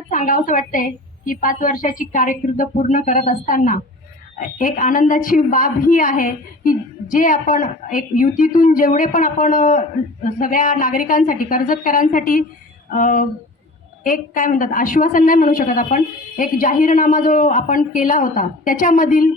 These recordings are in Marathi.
सांगावंसं वाटतंय की पाच वर्षाची कार्यकृत पूर्ण करत असताना एक आनंदाची बाब ही आहे की जे आपण एक युतीतून जेवढे पण आपण सगळ्या नागरिकांसाठी कर्जतकरांसाठी एक काय म्हणतात आश्वासन नाही म्हणू शकत आपण एक जाहीरनामा जो आपण केला होता त्याच्यामधील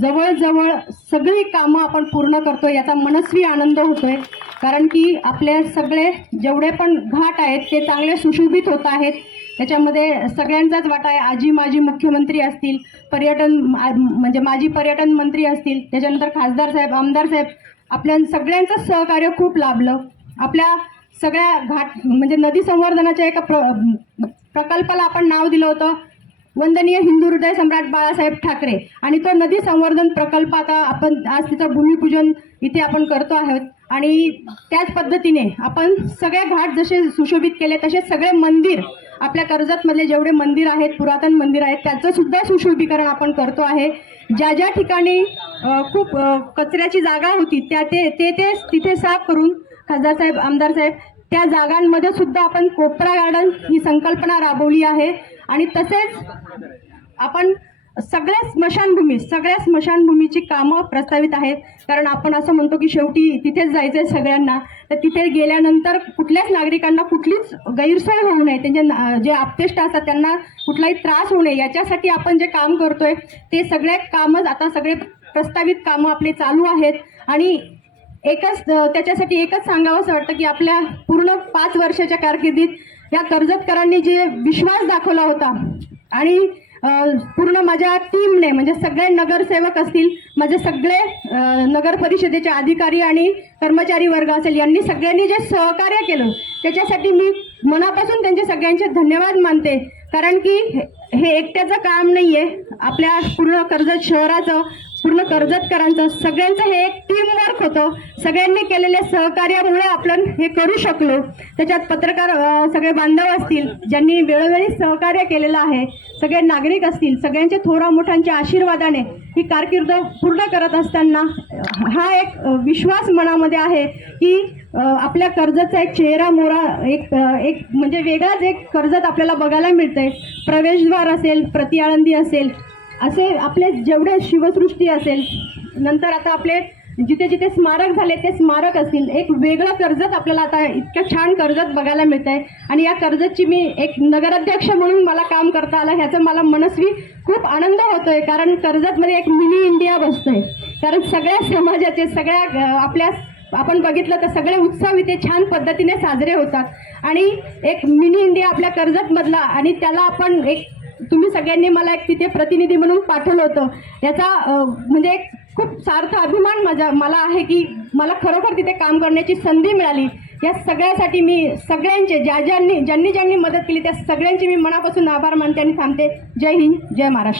जवळजवळ सगळी कामं आपण पूर्ण करतो याचा मनस्वी आनंद होतोय. कारण की आपले सगळे जेवढे पण घाट आहेत ते चांगले सुशोभित होत आहेत. त्याच्यामध्ये सगळ्यांचाच वाटा आहे. आजी माजी मुख्यमंत्री असतील पर्यटन म्हणजे माजी पर्यटन मंत्री असतील त्याच्यानंतर खासदार साहेब आमदार साहेब आपल्या सगळ्यांचं सहकार्य खूप लाभलं. आपल्या सगळ्या घाट म्हणजे नदी संवर्धनाच्या एका प्र प्रकल्पाला आपण नाव दिलं होतं. वंदनीय हिंदू हृदय सम्राट बाळासाहेब ठाकरे. आणि तो नदी संवर्धन प्रकल्प आता आपण आज तिचं भूमिपूजन इथे आपण करतो आहोत. आणि त्याच पद्धतीने आपण सगळे घाट जसे सुशोभित केले तसे सगळे मंदिर आपल्या कर्जतमधले जेवढे मंदिर आहेत पुरातन मंदिर आहेत त्याचं सुद्धा सुशोभीकरण आपण करतो आहे. ज्या ज्या ठिकाणी खूप कचऱ्याची जागा होती त्या ते ते ते तिथे साफ करून खासदार साहेब आमदार साहेब त्या जागांमध्ये सुद्धा आपण कोपरा गार्डन ही संकल्पना राबवली आहे. आणि तसेच आपण सगळ्या स्मशानभूमी सगळ्या स्मशानभूमीची कामं प्रस्तावित आहेत. कारण आपण असं म्हणतो की शेवटी तिथेच जायचं आहे सगळ्यांना. तर तिथे गेल्यानंतर कुठल्याच नागरिकांना कुठलीच गैरसोय होऊ नये. त्यांचे ना- जे आप्तेष्ट असतात त्यांना कुठलाही त्रास होऊ नये. याच्यासाठी आपण जे काम करतोय ते सगळे कामं आता सगळे प्रस्तावित कामं आपले चालू आहेत. आणि एकच त्याच्यासाठी एकच सांगावंसं वाटतं की आपल्या पूर्ण पाच वर्षाच्या कारकिर्दीत या कर्जतकरांनी जे विश्वास दाखवला होता आणि पूर्ण माझ्या टीमने म्हणजे सगळे नगरसेवक असतील माझे सगळे नगर परिषदेचे अधिकारी आणि कर्मचारी वर्ग असेल यांनी सगळ्यांनी जे सहकार्य केलं त्याच्यासाठी मी मनापासून त्यांचे सगळ्यांचे धन्यवाद मानते. कारण की हे- हे एकट्याचं काम नाही आहे आपल्या पूर्ण कर्जत शहराचं पूर्ण कर्जतकरांचं सगळ्यांचं हे एक टीम वर्क होतं. सगळ्यांनी केलेल्या सहकार्यामुळे आपण हे करू शकलो. त्याच्यात पत्रकार सगळे बांधव असतील ज्यांनी वेळोवेळी सहकार्य केलेलं आहे सगळे नागरिक असतील सगळ्यांचे थोरा मोठ्यांच्या आशीर्वादाने ही कारकिर्द पूर्ण करत असताना हा एक विश्वास मनामध्ये आहे की आपल्या कर्जतचा एक चेहरा मोरा एक एक म्हणजे वेगळाच एक कर्जत आपल्याला बघायला मिळतंय. प्रवेशद्वार असेल प्रतिआळंदी असेल असे आपले जेवढे शिवसृष्टी असेल नंतर आता आपले जिथे जिथे स्मारक झाले ते स्मारक असतील. एक वेगळं कर्जत आपल्याला आता इतकं छान कर्जत बघायला मिळत आहे आणि या कर्जतची मी एक नगराध्यक्ष म्हणून मला काम करता आलं ह्याचं मला मनस्वी खूप आनंद होतोय. कारण कर्जतमध्ये एक मिनी इंडिया बसतोय. कारण सगळ्या समाजाचे सगळ्या आपल्या आपण बघितलं तर सगळे उत्सव इथे छान पद्धतीने साजरे होतात. आणि एक मिनी इंडिया आपल्या कर्जतमधला आणि त्याला आपण एक तुम्ही सगळ्यांनी मला एक तिथे प्रतिनिधी म्हणून पाठवलं होतं. याचा म्हणजे एक खूप सार्थ अभिमान माझा मला आहे की मला खरोखर तिथे काम करण्याची संधी मिळाली. या सगळ्यासाठी मी सगळ्यांचे ज्या ज्यांनी ज्यांनी ज्यांनी मदत केली त्या सगळ्यांची मी मनापासून आभार मानते आणि थांबते. जय हिंद जय महाराष्ट्र.